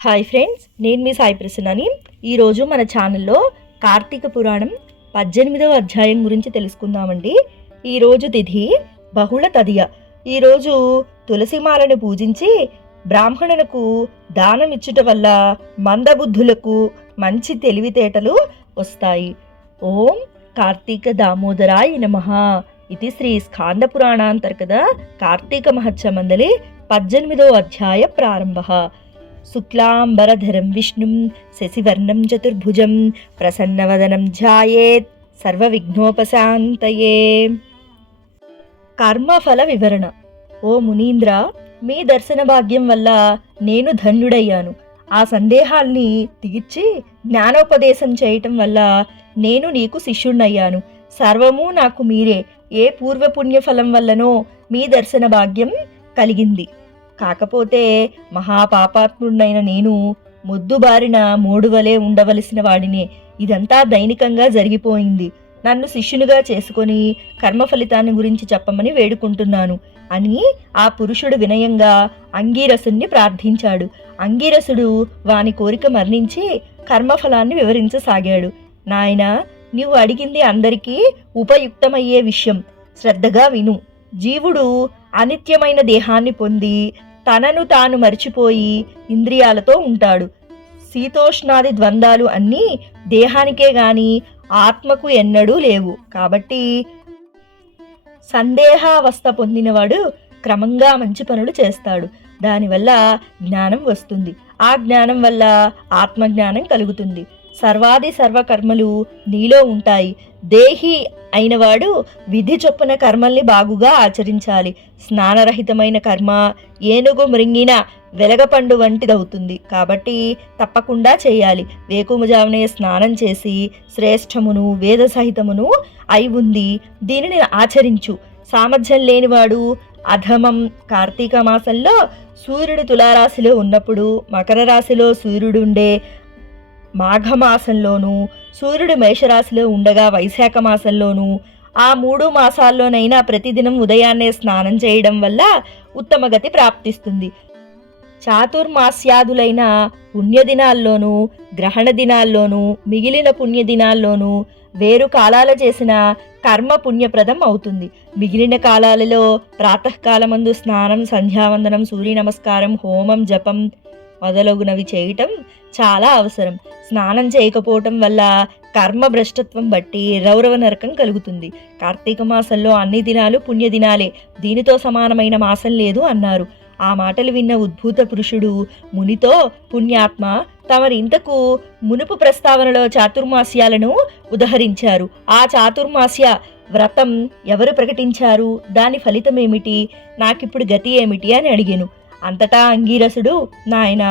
Hi friends, నేను మీ సాయి ప్రసన్నని. ఈరోజు మన ఛానల్లో కార్తీక పురాణం 18వ అధ్యాయం గురించి తెలుసుకుందామండి. ఈరోజు తిథి బహుళ తదియ. ఈరోజు తులసిమాలను పూజించి బ్రాహ్మణులకు దానం ఇచ్చుట వల్ల మందబుద్ధులకు మంచి తెలివితేటలు వస్తాయి. ఓం కార్తీక దామోదరాయ నమః. ఇది శ్రీ స్కాంద పురాణాంతర్గత కార్తీక మహత్సమందలి 18వ అధ్యాయ ప్రారంభ. శుక్లాంబరధరం విష్ణుం శశివర్ణం చతుర్భుజం ప్రసన్నవదనం ధ్యాయేత్ సర్వవిఘ్నోపశాంతయే. కర్మఫల వివరణ. ఓ మునీంద్ర, మీ దర్శన భాగ్యం వల్ల నేను ధన్యుడయ్యాను. ఆ సందేహాల్ని తీర్చి జ్ఞానోపదేశం చేయటం వల్ల నేను నీకు శిష్యుణ్ణయ్యాను. సర్వము నాకు మీరే. ఏ పూర్వపుణ్యఫలం వల్లనో మీ దర్శన భాగ్యం కలిగింది. కాకపోతే మహాపాపాత్ముడైన నేను మొద్దుబారిన మోడువలే ఉండవలసిన వాడినే. ఇదంతా దైనికంగా జరిగిపోయింది. నన్ను శిష్యునిగా చేసుకొని కర్మ ఫలితాన్ని గురించి చెప్పమని వేడుకుంటున్నాను అని ఆ పురుషుడు వినయంగా అంగీరసుని ప్రార్థించాడు. అంగీరసుడు వాని కోరిక మరణించి కర్మఫలాన్ని వివరించసాగాడు. నాయనా, నీవు అడిగింది అందరికీ ఉపయుక్తమయ్యే విషయం. శ్రద్ధగా విను. జీవుడు అనిత్యమైన దేహాన్ని పొంది తనను తాను మరిచిపోయి ఇంద్రియాలతో ఉంటాడు. శీతోష్ణాది ద్వంద్వాలు అన్నీ దేహానికే గాని ఆత్మకు ఎన్నడూ లేవు. కాబట్టి సందేహావస్థ పొందినవాడు క్రమంగా మంచి పనులు చేస్తాడు. దానివల్ల జ్ఞానం వస్తుంది. ఆ జ్ఞానం వల్ల ఆత్మజ్ఞానం కలుగుతుంది. సర్వాది సర్వకర్మలు నీలో ఉంటాయి. దేహి అయినవాడు విధి చొప్పున కర్మల్ని బాగుగా ఆచరించాలి. స్నానరహితమైన కర్మ ఏనుగు మృంగిన వెలగపండు వంటిదవుతుంది. కాబట్టి తప్పకుండా చేయాలి. వేకువజామునే స్నానం చేసి శ్రేష్టమును వేద సహితమును అయి ఉంది దీనిని ఆచరించు. సామర్థ్యం లేనివాడు అధమం. కార్తీక మాసంలో సూర్యుడు తులారాశిలో ఉన్నప్పుడు మకర రాశిలో సూర్యుడుండే మాఘమాసంలోనూ, సూర్యుడు మేషరాశిలో ఉండగా వైశాఖ మాసంలోనూ, ఆ 3 మాసాల్లోనైనా ప్రతిదినం ఉదయాన్నే స్నానం చేయడం వల్ల ఉత్తమగతి ప్రాప్తిస్తుంది. చాతుర్మాస్యాదులైన పుణ్యదినాల్లోనూ, గ్రహణ దినాల్లోనూ, మిగిలిన పుణ్యదినాల్లోనూ వేరు కాలాల చేసిన కర్మ పుణ్యప్రదం అవుతుంది. మిగిలిన కాలాలలో ప్రాతకాలమందు స్నానం, సంధ్యావందనం, సూర్య నమస్కారం, హోమం, జపం మొదలగునవి చేయటం చాలా అవసరం. స్నానం చేయకపోవటం వల్ల కర్మ భ్రష్టత్వం బట్టి రౌరవ నరకం కలుగుతుంది. కార్తీక మాసంలో అన్ని దినాలు పుణ్యదినాలే, దీనితో సమానమైన మాసం లేదు అన్నారు. ఆ మాటలు విన్న ఉద్భూత పురుషుడు మునితో, పుణ్యాత్మ, తమరింతకు మునుపు ప్రస్తావనలో చాతుర్మాస్యాలను ఉదహరించారు. ఆ చాతుర్మాస్య వ్రతం ఎవరు ప్రకటించారు? దాని ఫలితమేమిటి? నాకిప్పుడు గతి ఏమిటి అని అడిగాను. అంతటా అంగీరసుడు, నాయన,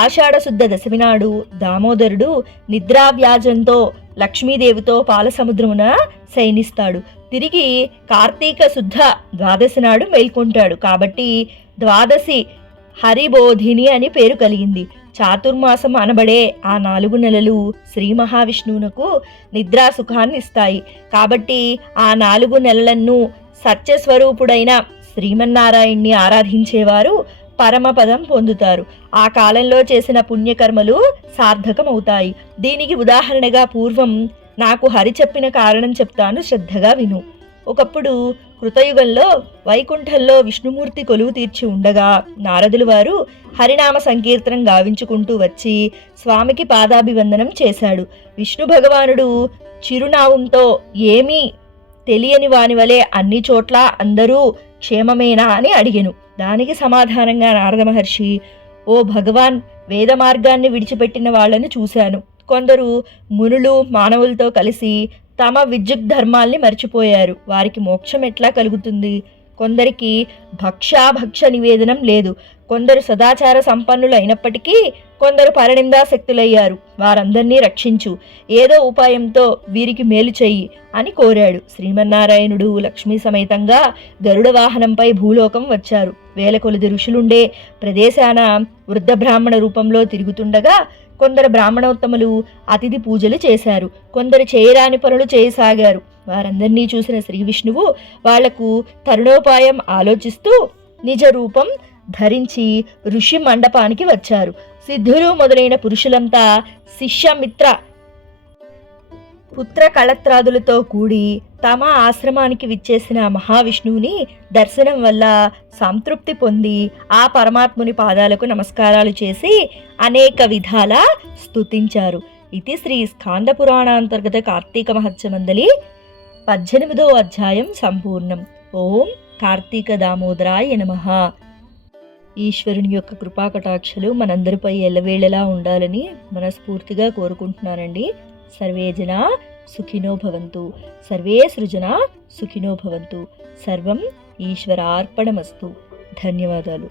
ఆషాఢశుద్ధ దశమి నాడు దామోదరుడు నిద్రావ్యాజంతో లక్ష్మీదేవితో పాలసముద్రమున శయనిస్తాడు. తిరిగి కార్తీక శుద్ధ ద్వాదశి నాడు మేల్కొంటాడు. కాబట్టి ద్వాదశి హరిబోధిని అని పేరు కలిగింది. చాతుర్మాసం అనబడే ఆ 4 నెలలు శ్రీ మహావిష్ణువునకు నిద్రాసుఖాన్ని ఇస్తాయి. కాబట్టి ఆ 4 నెలలను సత్యస్వరూపుడైన శ్రీమన్నారాయణ్ణి ఆరాధించేవారు పరమపదం పొందుతారు. ఆ కాలంలో చేసిన పుణ్యకర్మలు సార్థకమవుతాయి. దీనికి ఉదాహరణగా పూర్వం నాకు హరి చెప్పిన కారణం చెప్తాను, శ్రద్ధగా విను. ఒకప్పుడు కృతయుగంలో వైకుంఠంలో విష్ణుమూర్తి కొలువు తీర్చి ఉండగా నారదులు వారు హరినామ సంకీర్తనం గావించుకుంటూ వచ్చి స్వామికి పాదాభివందనం చేశాడు. విష్ణు భగవానుడు చిరునావంతో ఏమీ తెలియని వాని వలె అన్ని చోట్ల అందరూ క్షేమమేనా అని అడిగెను. దానికి సమాధానంగా నారద మహర్షి, ఓ భగవాన్, వేద మార్గాన్ని విడిచిపెట్టిన వాళ్లను చూశాను. కొందరు మునులు మానవులతో కలిసి తమ విద్యుద్ధర్మాల్ని మర్చిపోయారు. వారికి మోక్షం ఎట్లా కలుగుతుంది? కొందరికి భక్ష నివేదనం లేదు. కొందరు సదాచార సంపన్నులు అయినప్పటికీ కొందరు పరనిందాశక్తులయ్యారు. వారందరినీ రక్షించు. ఏదో ఉపాయంతో వీరికి మేలు చెయ్యి అని కోరాడు. శ్రీమన్నారాయణుడు లక్ష్మీ సమేతంగా గరుడ వాహనంపై భూలోకం వచ్చారు. వేల కొలది ఋషులుండే ప్రదేశాన వృద్ధ బ్రాహ్మణ రూపంలో తిరుగుతుండగా కొందరు బ్రాహ్మణోత్తములు అతిథి పూజలు చేశారు. కొందరు చేయరాని పనులు చేయసాగారు. వారందరినీ చూసిన శ్రీ విష్ణువు వాళ్లకు తరుణోపాయం ఆలోచిస్తూ నిజ రూపం ధరించి ఋషి మండపానికి వచ్చారు. సిద్ధులు మొదలైన పురుషులంతా శిష్యమిత్ర పుత్ర కళత్రాదులతో కూడి తమ ఆశ్రమానికి విచ్చేసిన మహావిష్ణువుని దర్శనం వల్ల సంతృప్తి పొంది ఆ పరమాత్ముని పాదాలకు నమస్కారాలు చేసి అనేక విధాల స్తుతించారు. ఇది శ్రీ స్కాంద పురాణాంతర్గత కార్తీక మహత్యమందలి 18వ అధ్యాయం సంపూర్ణం. ఓం కార్తీక దామోదరాయ నమః. ఈశ్వరుని యొక్క కృపాకటాక్షలు మనందరిపై ఎల్లవేళలా ఉండాలని మనస్ఫూర్తిగా కోరుకుంటున్నానండి. సర్వే జనా సుఖినో భవంతు, సర్వే సృజనా సుఖినో భవంతు, సర్వం ఈశ్వరార్పణమస్తు. ధన్యవాదాలు.